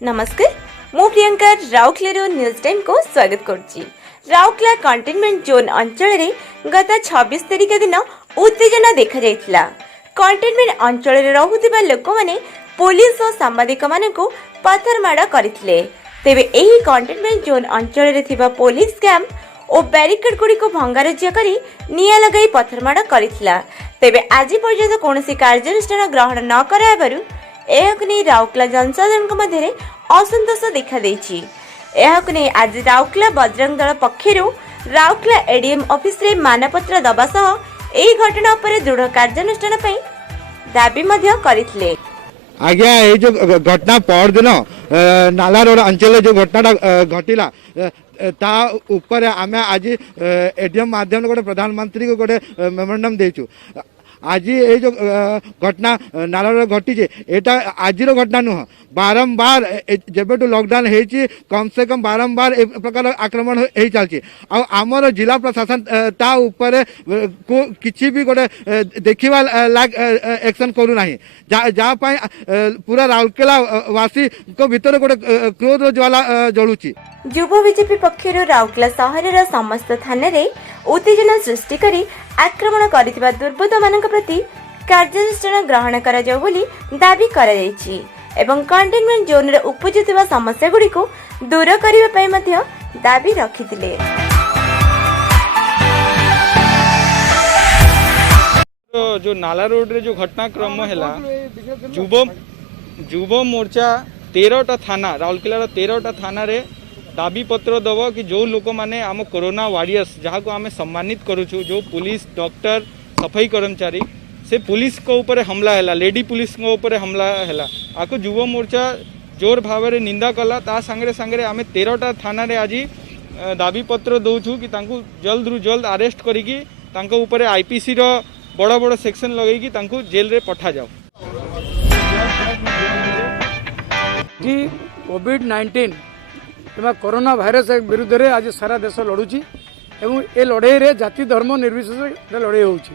नमस्कार मु Priyanka Rourkela news time को स्वागत करुच्ची। राउरकेला कंटेनमेंट जोन अंचल रे गत 26 तारिख दिन उत्तेजना देखा जायतिला। कंटेनमेंट अंचल रे रहुतिबा लोक माने पुलिस और सांबादिक मानकु पत्थरमाड़ करथिले। तेबे एही कंटेनमेंट जोन अंचल रे थिबा पुलिस कैंप और बैरिकेड गुड़ी को भंगारुजा करी निया लगाई पत्थरमाड़ करथिला। तेबे आज पर्यंत कोनोसी कार्यानुष्ठान ग्रहण न कराबारु नहीं राउरकेला जनसाधारण मध्य असंतोष देखा देछि। आज राउरकेला बजरंग दल पक्षरु राउरकेला एडीएम ऑफिस रे मानपत्र दबा सह एही घटना पर दृढ़ कार्यानुष्ठान पई दाबी मध्य करिथिले। आज्ञा ये जो घटना पर दिन नाला रोड अंचल जो घटना घटिला ता ऊपर आम आज एडीएम माध्यम गोटे प्रधानमंत्री को गोटे मेमोरेंडम देचु। आज ये जो घटना नाला घटी एटा आज घटना नुह बारंबार जब लॉकडाउन होती कम से कम बारंबार ए प्रकार आक्रमण हो चलती आमर जिला प्रशासन ता ऊपर को किसी भी गोटे देखा लाग एक्शन करूना जहाँ पूरा राउरकेला वासी को भीतर गोटे क्रोध ज्वाला जलुची। युवा बीजेपी पक्षर राउरकेला सहर समस्त थाना उत्तेजना सृष्टि करी आक्रमण करथिबा दुर्बृत्त मानक प्रति कार्यानुष्ठान ग्रहण करा जाउ बोली दाबी करा जायछि एवं कंटेनमेंट जोन रे उपजितबा समस्या गुडी को दूर करिबा पई मध्य दाबी रखिथिले। तो जो नाला रोड रे जो घटनाक्रम हैला युव मोर्चा 13टा थाना राउरकेला 13टा थाना रे दाबी पत्र दब कि जो लोक मैंने आम कोरोना वारियर्स जहाँ को आम सम्मानित करुचु जो पुलिस डॉक्टर सफाई कर्मचारी से पुलिस को ऊपर हमला है लेडी पुलिस को ऊपर हमला है आपको युव मोर्चा जोर भाव में निंदा कला ता सांगरे सांगरे आम 13टा थाना रे आज दाबी पत्र दौचु कि तांकु जल्द रु जल्द अरेस्ट करिकी तांको ऊपर आईपीसी रो बड़ बड़ सेक्शन लगेगी तांकु जेल रे पठा जाओ। कोविड-19 किंवा कोरोना भाइरस विरुद्ध रे आज सारा देश लड़ुची एवं ए लड़ाई रे जाति धर्म निर्विशेष लड़ाई होउची।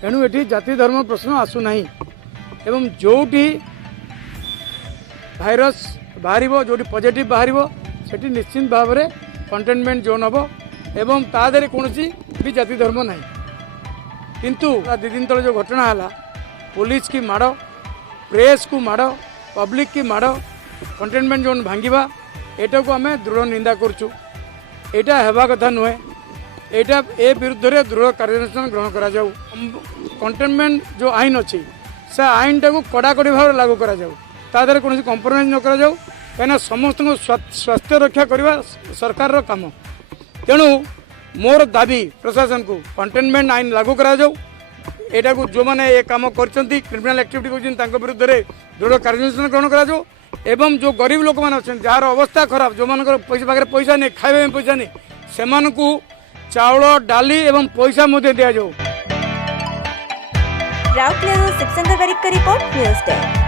तेणु ये जाति धर्म प्रश्न आसुना एवं जोटी भाइरस बाहर जो पॉजिटिव बाहर से निश्चित भाव में कंटेनमेंट जोन हम एवं तादे कौन भी जाति धर्म ना किंतु 2 दिन तले जो घटना है पुलिस की माड़ प्रेस को माड़ पब्लिक की माड़ कंटेनमेंट जोन भांगा एटा को आम दृढ़ निंदा करुचु। एटा हेबा कथा नुहे एटा ए विरुद्ध रे दृढ़ कार्यानुष्ठान ग्रहण करा जाऊ। कंटेनमेंट जो आईन अच्छी से आईन टाक कड़ाकड़ी भाव लागू करा जाऊ तादरे कौन कंप्रोमाइज न करा जाऊ कहीं समस्त को स्वास्थ्य रक्षा करने सरकार काम। तेणु मोर दाबी प्रशासन को कंटेनमेंट आईन लागू करा जाऊ। एटा को जो मैंने ये कम कर क्रिमिनाल एक्टिविटी कर विरुद्ध रे दृढ़ कार्यानुष्ठान ग्रहण करा जाऊ एवं जो गरीब लोक मैंने अच्छे जार अवस्था खराब जो मान पाखे पैसा नहीं खाଇବା पैसा नहीं से चाउल डाली एवं पैसा दि जाऊ। राउरकेला शिवशंकर बारिक का रिपोर्ट न्यूज टाइम।